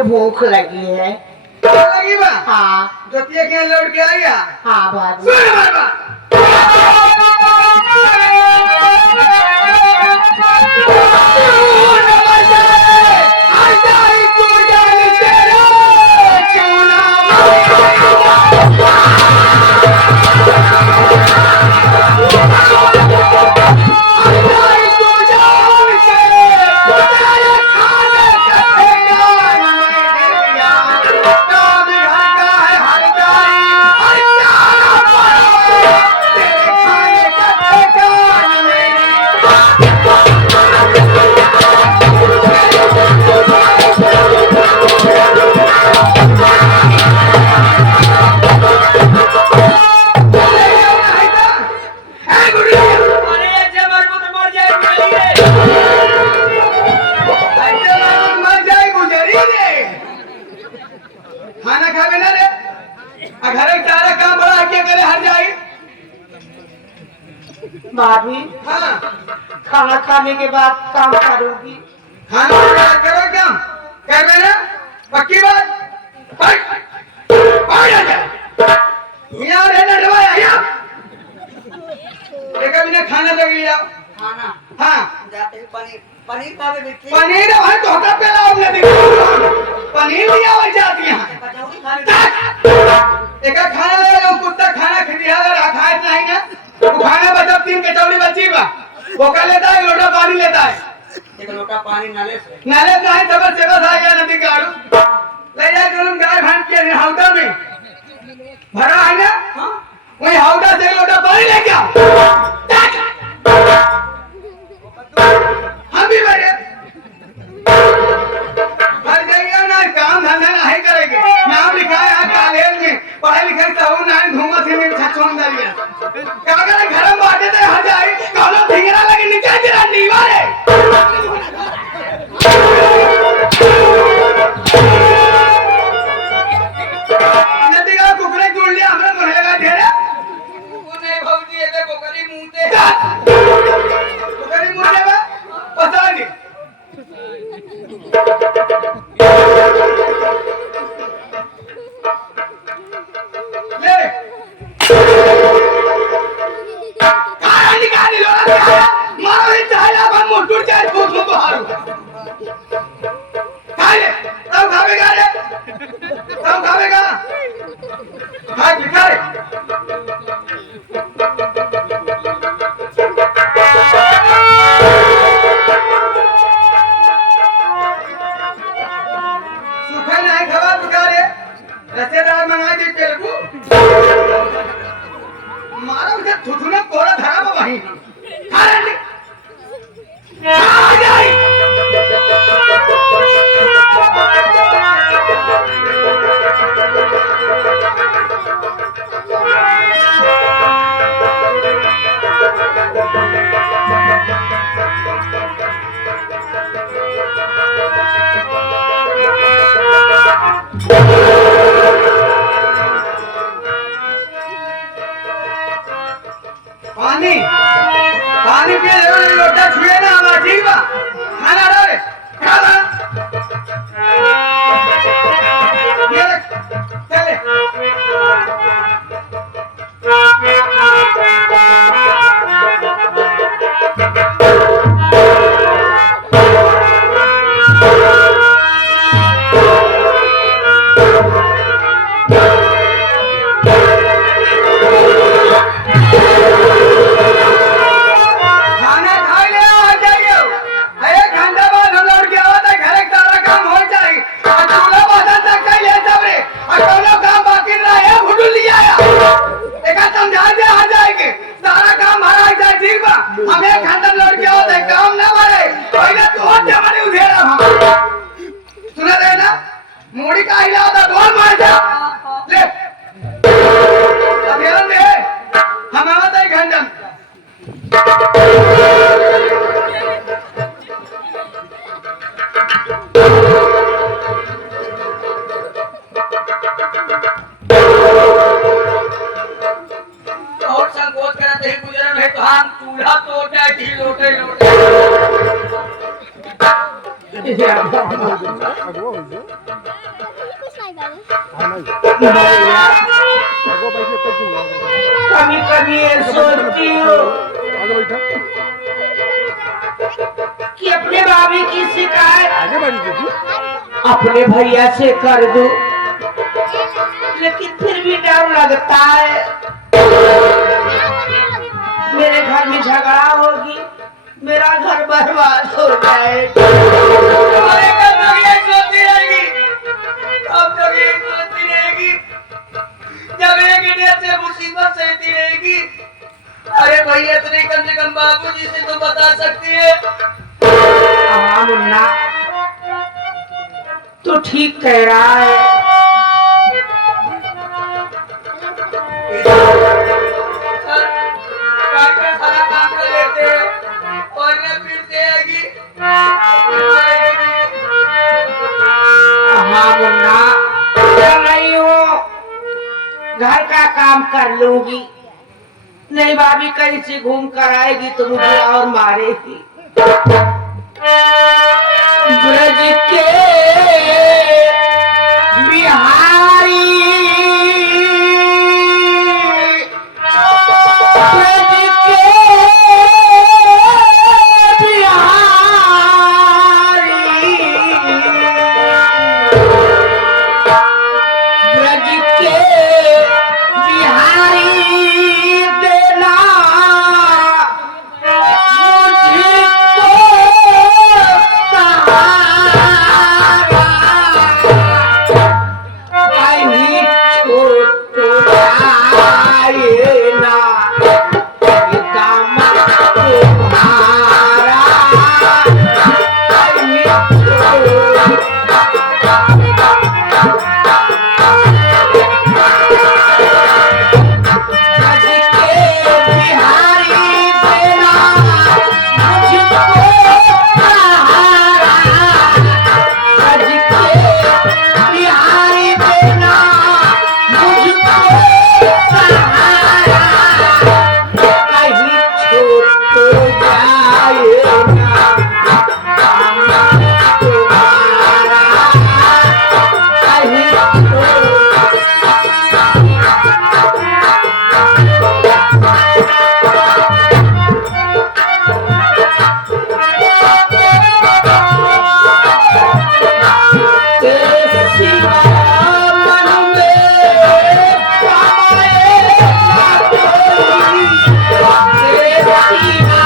मुझे भूख लगी है। लगी बा? हाँ जोतिया के यहाँ लौट के आई है। हाँ भाभी। सुन हमारी बात। खाना खावे ना रे घर सारा काम बड़ा क्या करे हर जाई। भाभी हाँ खाना खाने के बाद काम करूंगी। खाना बड़ा करो काम कर ना पक्की बात। यहाँ रहना डबाया यहाँ एक बिना खाना लग लिया। खाना हाँ जाते ही पनीर पनीर का भी बिक्री पनीर भाई तो होता पे लाओ नहीं पनीर लिया हुआ जाती है। कचौड़ी खा ली। एक खाना ले लो कुत्ता खाना खिया अगर खाए नहीं ना तो खाना बचा 3 कचौड़ी बची बा वो का लेता है लोटा पानी लेता है। एक लोटा पानी नाले से नाले नहीं तब से बस आ गया नदी का आड़ू ले जा तुम गाय भैंस के हौदा में भरा है ना। हाँ वही हौदा से लोटा पानी ले गया हम भी बड़े हर जगह ना काम धंधा नहीं करेंगे। नाम लिखा है कॉलेज में पढ़ाई लिखाई सब नहीं घूमा से में छछोन दरिया क्या करे घर में बाटे तो हर जाए कौनो ढिंगरा लगे नीचे जरा नीवा रे नदी का कुकरे जुड़ लिया हमने मोहे लगा ढेरे नहीं भौजी ये बोकरी मुंहते कुकरी मुंह देवा पता नहीं ले खाना निकाल लो मारो ही चाहे अपन मोटूर चाहे फूट फूट हारू खा ले तब खावेगा रे तब खावेगा खा भिखारी सूखा नहीं खवा भिखारी रसेदार मंगा के तेलगु मारो उसे थुथुने कोरा धरा बा वहीं खा रे आ जाई पानी पानी पिए लोटा छुए ना हमारा ठीक बा खाना रे खा ला ये चले खाना खा ले आ जाइए। एक घंटा बाद हम लौट के आवत है घर एक सारा काम हो जाए और चूल्हा बदल तक का ले सब रे और कोनो काम बाकी रहा है फुटू लिया एक समझा दे आ जाएंगे सारा काम हरा जाए ठीक बा। हम एक घंटा लौट के आवत है काम ना भरे पहले तो जमाने उधेरा हम सुना रहे ना मोड़ी का हिला होता डोल मार जा ले अधेरा में हम आवत है घंटा और संकोच करते ही गुजरन है तो हम चूल्हा तोड़ने की लोटे लोटे Yeah. भैया कभी कभी ये सोचती हूँ कि अपने भाभी की शिकायत अपने भैया से कर दूं, लेकिन फिर भी डर लगता है मेरे घर में झगड़ा होगी, मेरा घर बर्बाद हो जाए। अरे कब तक ये सोचती रहेगी, कब तक ये सोचती रहेगी, जब एक इडियट से मुसीबत सहती रहेगी। अरे भैया इतने कम से कम बाबूजी से तो बता सकती है। हाँ मुन्ना, तू ठीक कह रहा है। सारा काम कर लेते हैं और न फिरते आएगी। हाँ मुन्ना, चल रही हूँ, घर का काम कर लूंगी, नहीं भाभी कहीं से घूम कर आएगी तो मुझे और मारेगी। ब्रज के बिहारी, ब्रज के बिहारी, ब्रज के बिहारी देना मुझको सहारा, कहीं छूट जाए ना दामन तुम्हारा, कहीं छूट ब्रज के बिहारी देना मुझको सहारा, ब्रज के बिहारी देना मुझको सहारा, कहीं छूट जाए ना दामन तुम्हारा, कहीं छूट तेरे सिवा मन में समाए ना कोई, तेरे सिवा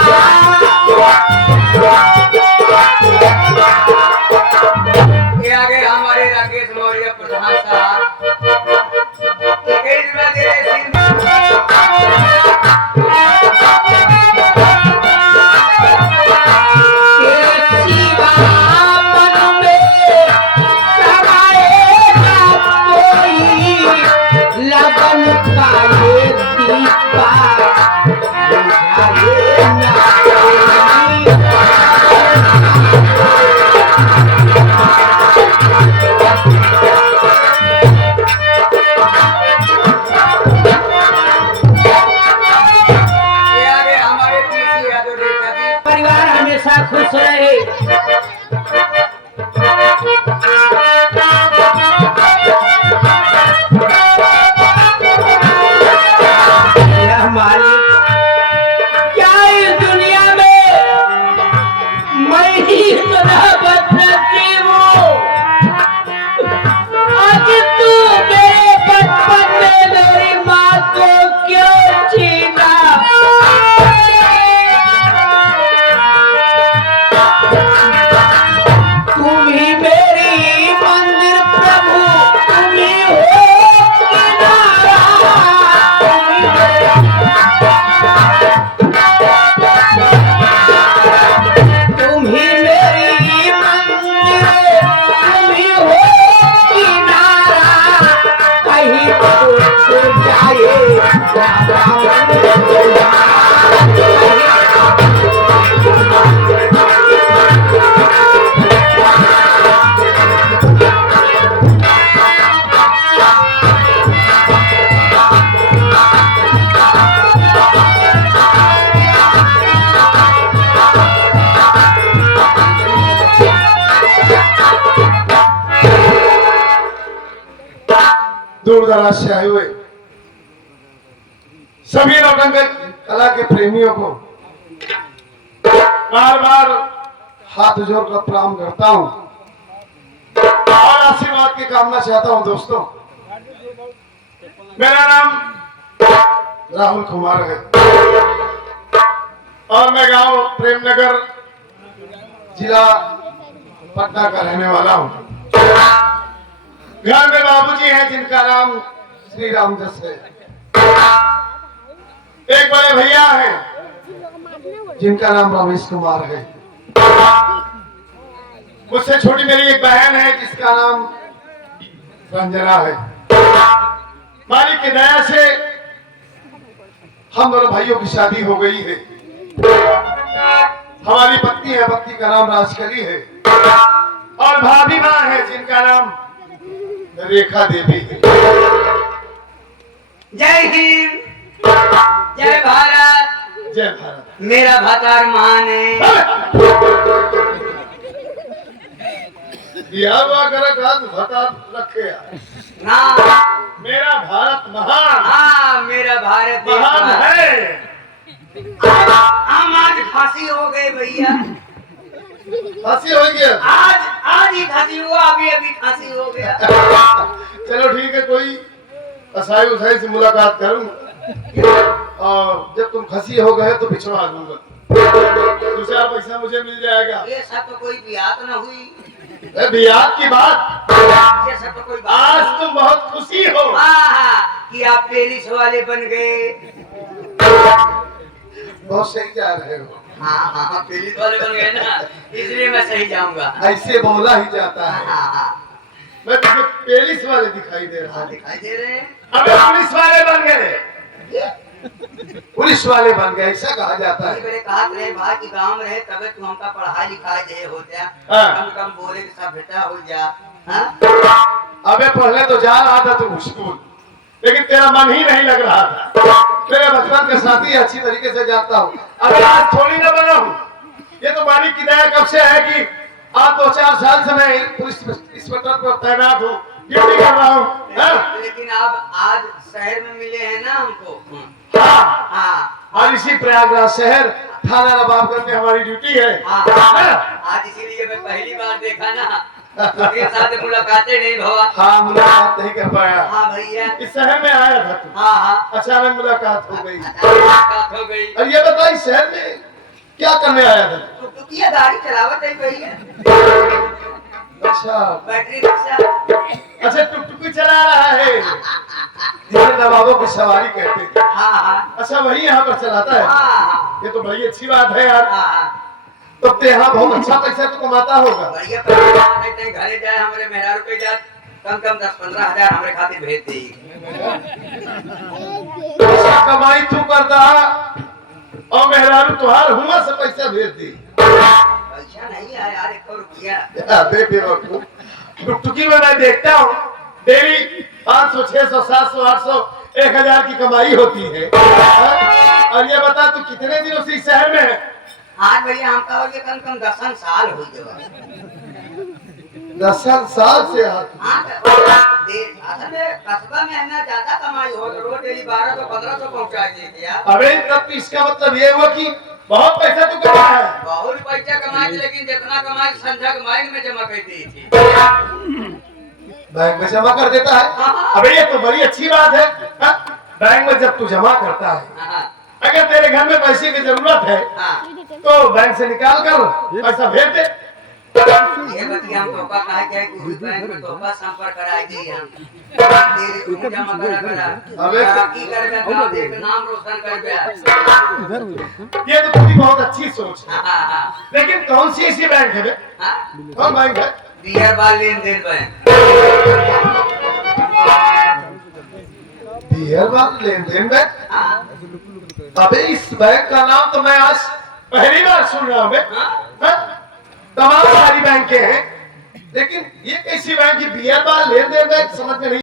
ये आगे हमारे राकेश मौर्य प्रधान साहब तेज में तेरे सिर तेरे सिवा मन में समाए ना कोई, लगन का ये दीपा बुझाए ना कोई। ये आगे हमारे पीसी यादव देवता जी परिवार हमेशा खुश रहे। यह मालिक क्या दूर दराज से आए हुए सभी रौनक कला के प्रेमियों को बार बार हाथ जोड़कर प्रणाम करता हूं और आशीर्वाद की कामना चाहता हूं। दोस्तों, मेरा नाम राहुल कुमार है और मैं गांव प्रेमनगर जिला पटना का रहने वाला हूं। घर में बाबूजी हैं जिनका नाम श्री राम जस है। एक बड़े भैया हैं जिनका नाम रमेश कुमार है। मुझसे छोटी मेरी एक बहन है जिसका नाम रंजना है। मालिक की दया से हम दोनों भाइयों की शादी हो गई है। हमारी पत्नी है, पत्नी का नाम राजकली है और भाभी माँ है जिनका नाम रेखा देवी है। जय हिंद, जय भारत। जय भारत। मेरा भतार महान है। भता रखे ना, मेरा भारत महान। हाँ, मेरा भारत देश महान है। हम आज खांसी हो गए भैया। खांसी हो गया। आज ही खांसी हुआ, अभी खांसी हो गया। चलो ठीक है, कोई असाई उसाई से मुलाकात करूंगा और जब तुम खसी हो गए तो भिजवा दूंगा। 2-4 पैसा मुझे मिल जाएगा। ये सब तो कोई बियात न हुई। बियात की बात, ये सब तो कोई बात आज तुम बहुत खुशी हो। कि आप पेरिस वाले बन गए। बहुत सही जा रहे हो। हाँ, पेरिस वाले बन गए ना, इसलिए मैं सही जाऊंगा। ऐसे बोला ही जाता है। मैं तुझे पेरिस वाले दिखाई दे रहा हूँ। दिखाई दे रहे हैं। अबे पुलिस वाले बन गए। पुलिस वाले बन गए ऐसा कहा जाता है। मेरे कहा रहे भाई की गांव में रहे तबे तू हमका पढ़ाई लिखाई दे हो जा। हाँ। कम बोले कि सब बेटा हो जा। हाँ? अबे पहले तो जा रहा था तू स्कूल, लेकिन तेरा मन ही नहीं लग रहा था। तेरे बचपन के साथी अच्छी तरीके से जानता हूँ। अबे आज थोड़ी ना बना हूँ। ये तो मालिक की दया कब से है कि आज 2-4 साल से मैं पुलिस इंस्पेक्टर पर तैनात हूँ, ड्यूटी कर रहा हूँ। लेकिन आप आज शहर में मिले हैं ना हमको। हाँ। और इसी प्रयागराज शहर थाना नवाबगंज में हमारी ड्यूटी है। आज इसीलिए मैं पहली बार देखा ना, उसके साथ मुलाकातें नहीं भवा। हाँ, मुलाकात नहीं कर पाया। हाँ भैया, इस शहर में आया था तू। हाँ, अचानक मुलाकात हो गई। मुलाकात हो गई। और ये बता इस शहर में क्या करने आया था? टुकटुकिया गाड़ी चलावत है भैया। अच्छा, बैटरी रिक्शा। अच्छा टुकटुकी चला रहा है जिसे नवाबों की सवारी कहते हैं। हाँ, अच्छा, वही यहाँ पर चलाता है। हाँ, ये तो बड़ी अच्छी बात है यार। हाँ। तब तो यहाँ बहुत अच्छा पैसा तो कमाता होगा। बढ़िया पैसा कहते हैं, घरे जाए हमारे मेहरारू के जात कम 10-15 हजार हमारे खातिर भेज दी। पैसा कमाई तू करता और मेहरारू तुहार हुआ से पैसा भेज दी। पैसा नहीं है यार, 1 रुपया। टुकटुकी में मैं देखता हूँ डेली 500, 600, 700, 800, 1000 की कमाई होती है। और ये बता तू कितने दिनों से इस शहर में है? आज भैया हम कहो कि कम 10 साल हो गए। 10 साल से असल में कस्बा में है ना, ज्यादा कमाई हो तो रोज डेली 1200-1500 पहुँचा देते यार। अबे तब तो इसका मतलब ये हुआ कि बहुत पैसा तू कमा है। बहुत पैसा कमाई थी, लेकिन जितना कमाई संध्या के बैंक में जमा कर दी थी। बैंक में जमा कर देता है? हाँ। अबे ये तो बड़ी अच्छी बात है। बैंक में जब तू जमा करता है, हाँ, अगर तेरे घर में पैसे की जरूरत है हाँ। तो बैंक से निकाल कर पैसा भेज दे। ये बतिया हम धोखा कहा क्या कि उस बैंक में धोखा संपर्क कराई दी हम। तेरे तू जमा करा अबे तरक्की कर गया, देख नाम रोशन कर गया। ये तो तेरी बहुत अच्छी सोच है। हाँ, लेकिन कौन सी ऐसी बैंक है बे? हाँ। कौन बैंक है? बिहार बाल लेन देन बैंक। बिहार बाल लेन देन बैंक? हाँ, अबे इस बैंक का नाम तो मैं आज पहली बार सुन रहा हूँ बे। हाँ। तमाम सारी बैंकें हैं, लेकिन ये कैसी बैंक है? बिहार बाल लेन देन बैंक समझ में नहीं